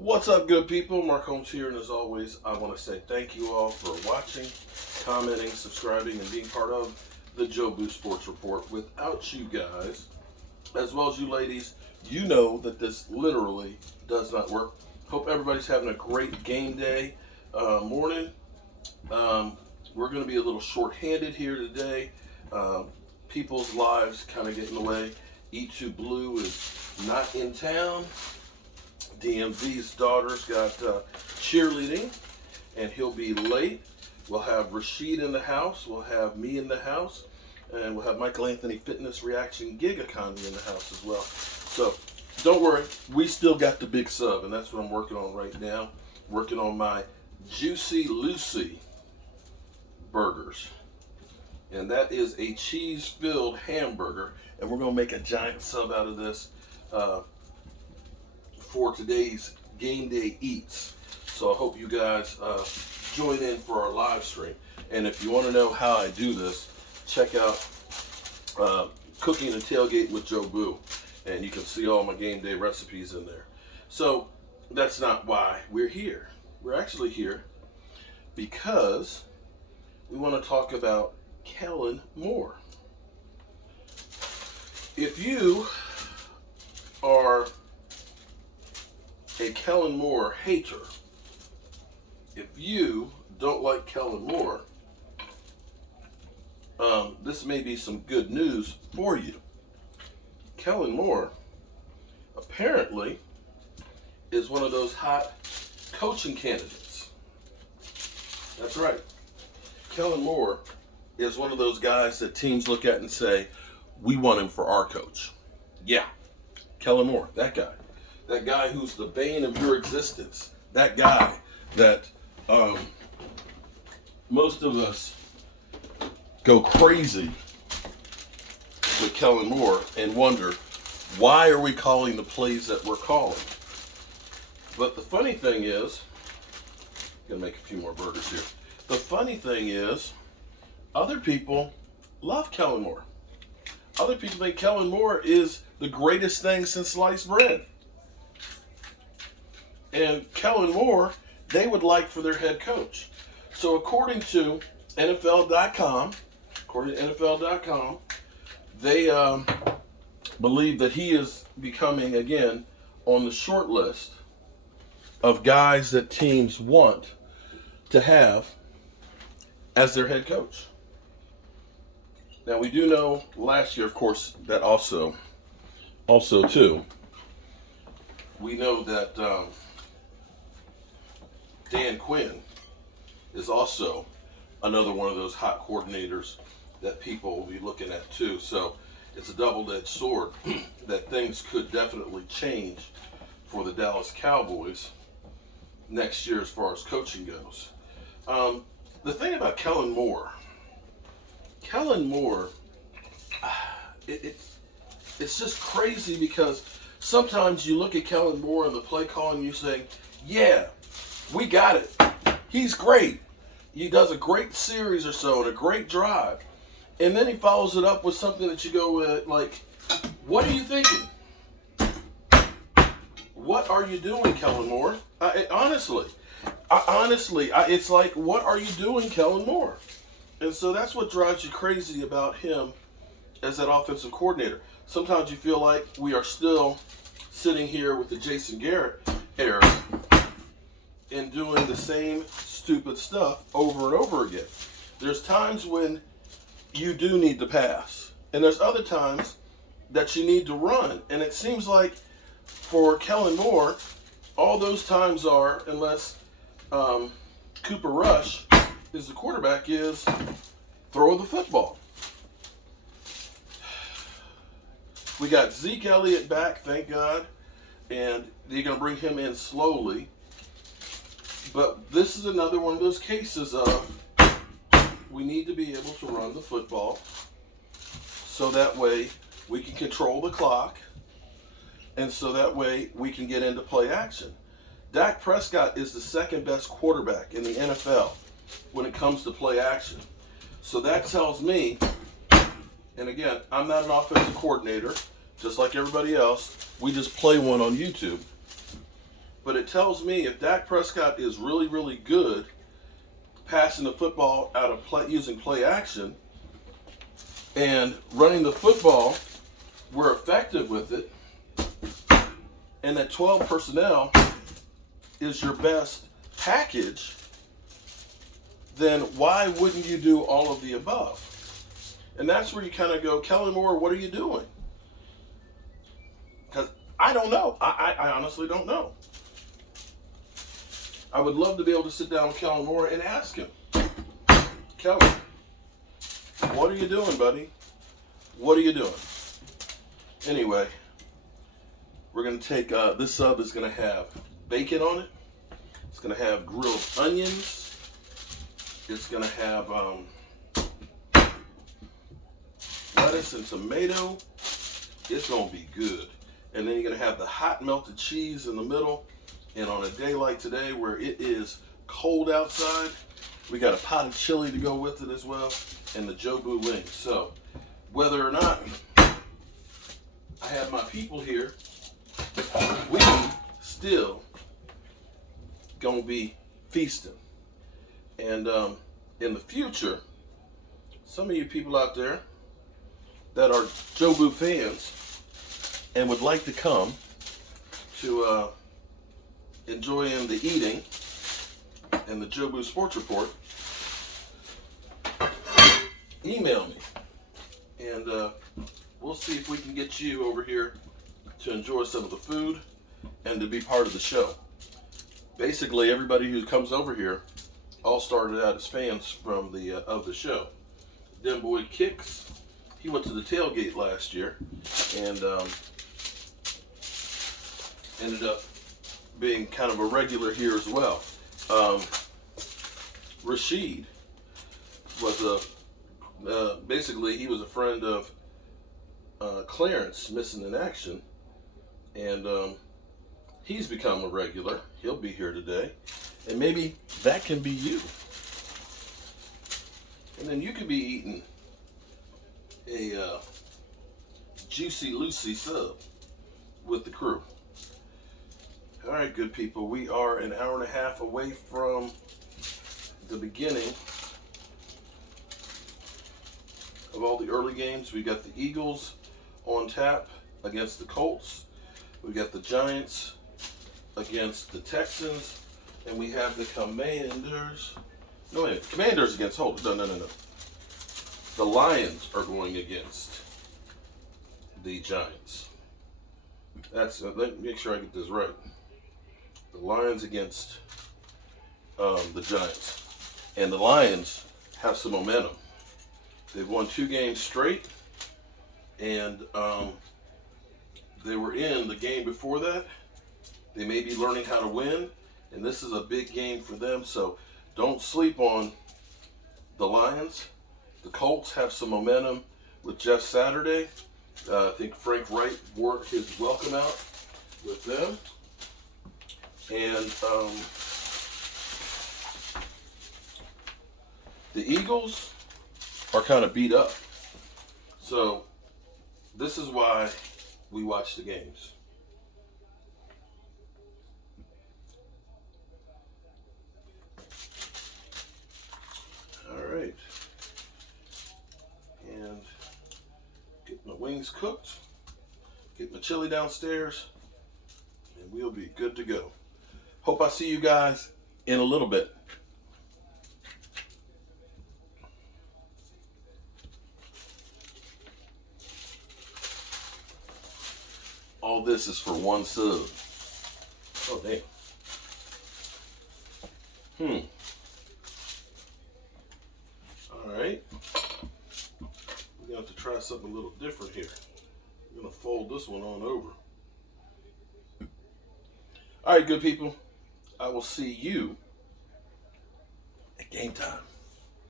What's up, good people? Mark Holmes here, and as always, I want to say thank you all for watching, commenting, subscribing, and being part of the Joe Boo Sports Report. Without you guys, as well as you ladies, you know that this literally does not work. Hope everybody's having a great game day morning. We're going to be a little short-handed here today. People's lives kind of get in the way. E2 Blue is not in town. DMV's daughter's got cheerleading, and he'll be late. We'll have Rashid in the house. We'll have me in the house. And we'll have Michael Anthony Fitness Reaction Gig Economy in the house as well. So don't worry, we still got the big sub, and that's what I'm working on right now. Working on my Juicy Lucy burgers. And that is a cheese-filled hamburger. And we're going to make a giant sub out of this for today's game day eats. So I hope you guys join in for our live stream. And if you want to know how I do this, check out Cooking and Tailgate with Joe Boo, and you can see all my game day recipes in there. So that's not why we're here. We're actually here because we want to talk about Kellen Moore. If you are a Kellen Moore hater, if you don't like Kellen Moore, this may be some good news for you. Kellen Moore apparently is one of those hot coaching candidates. That's right. Kellen Moore is one of those guys that teams look at and say, we want him for our coach. Yeah, Kellen Moore, that guy. That guy who's the bane of your existence. That guy that most of us go crazy with Kellen Moore and wonder, why are we calling the plays that we're calling? But the funny thing is, I'm going to make a few more burgers here. The funny thing is, other people love Kellen Moore. Other people think Kellen Moore is the greatest thing since sliced bread. And Kellen Moore, they would like for their head coach. So according to NFL.com, they believe that he is becoming, again, on the short list of guys that teams want to have as their head coach. Now, we do know last year, of course, that also too, we know that Dan Quinn is also another one of those hot coordinators that people will be looking at too. So it's a double-edged sword that things could definitely change for the Dallas Cowboys next year as far as coaching goes. The thing about Kellen Moore, it's just crazy because sometimes you look at Kellen Moore and the play calling and you say, yeah, we got it. He's great. He does a great series or so and a great drive. And then he follows it up with something that you go with, like, what are you thinking? What are you doing, Kellen Moore? Honestly, it's like, what are you doing, Kellen Moore? And so that's what drives you crazy about him as that offensive coordinator. Sometimes you feel like we are still sitting here with the Jason Garrett era and doing the same stupid stuff over and over again. There's times when you do need to pass, and there's other times that you need to run. And it seems like for Kellen Moore, all those times are, unless Cooper Rush is the quarterback, is throw the football. We got Zeke Elliott back, thank God, and they're going to bring him in slowly. But this is another one of those cases of we need to be able to run the football so that way we can control the clock and so that way we can get into play action. Dak Prescott is the second best quarterback in the NFL when it comes to play action. So that tells me, and again, I'm not an offensive coordinator, just like everybody else. We just play one on YouTube. But it tells me if Dak Prescott is really, really good passing the football out of play, using play action, and running the football, we're effective with it, and that 12 personnel is your best package, then why wouldn't you do all of the above? And that's where you kind of go, Kellen Moore, what are you doing? Because I don't know. I honestly don't know. I would love to be able to sit down with Kellen Moore and ask him, Kellen, what are you doing, buddy? What are you doing? Anyway, we're going to take, this sub is going to have bacon on it. It's going to have grilled onions. It's going to have lettuce and tomato. It's going to be good. And then you're going to have the hot melted cheese in the middle. And on a day like today where it is cold outside, we got a pot of chili to go with it as well, and the Jobu wings. So whether or not I have my people here, we still gonna be feasting. And in the future, some of you people out there that are Jobu fans and would like to come to enjoying the eating and the Jobu Sports Report, email me, and we'll see if we can get you over here to enjoy some of the food and to be part of the show. Basically, everybody who comes over here all started out as fans from of the show. Dem Boy Kicks, he went to the tailgate last year and ended up being kind of a regular here as well. Rashid was basically he was a friend of Clarence missing in action, and he's become a regular. He'll be here today, and maybe that can be you. And then you could be eating a Juicy Lucy sub with the crew. All right, good people, we are an hour and a half away from the beginning of all the early games. We got the Eagles on tap against the Colts. We got the Giants against the Texans. And we have the Commanders. No, wait, Commanders against, hold on, no. The Lions are going against the Giants. Let me make sure I get this right. The Lions against the Giants. And the Lions have some momentum. They've won 2 games straight. And they were in the game before that. They may be learning how to win. And this is a big game for them. So don't sleep on the Lions. The Colts have some momentum with Jeff Saturday. I think Frank Wright wore his welcome out with them. And the Eagles are kind of beat up. So this is why we watch the games. All right. And get my wings cooked. Get my chili downstairs. And we'll be good to go. Hope I see you guys in a little bit. All this is for one sub. Oh, damn. All right. We're going to have to try something a little different here. I'm going to fold this one on over. All right, good people. I will see you at game time.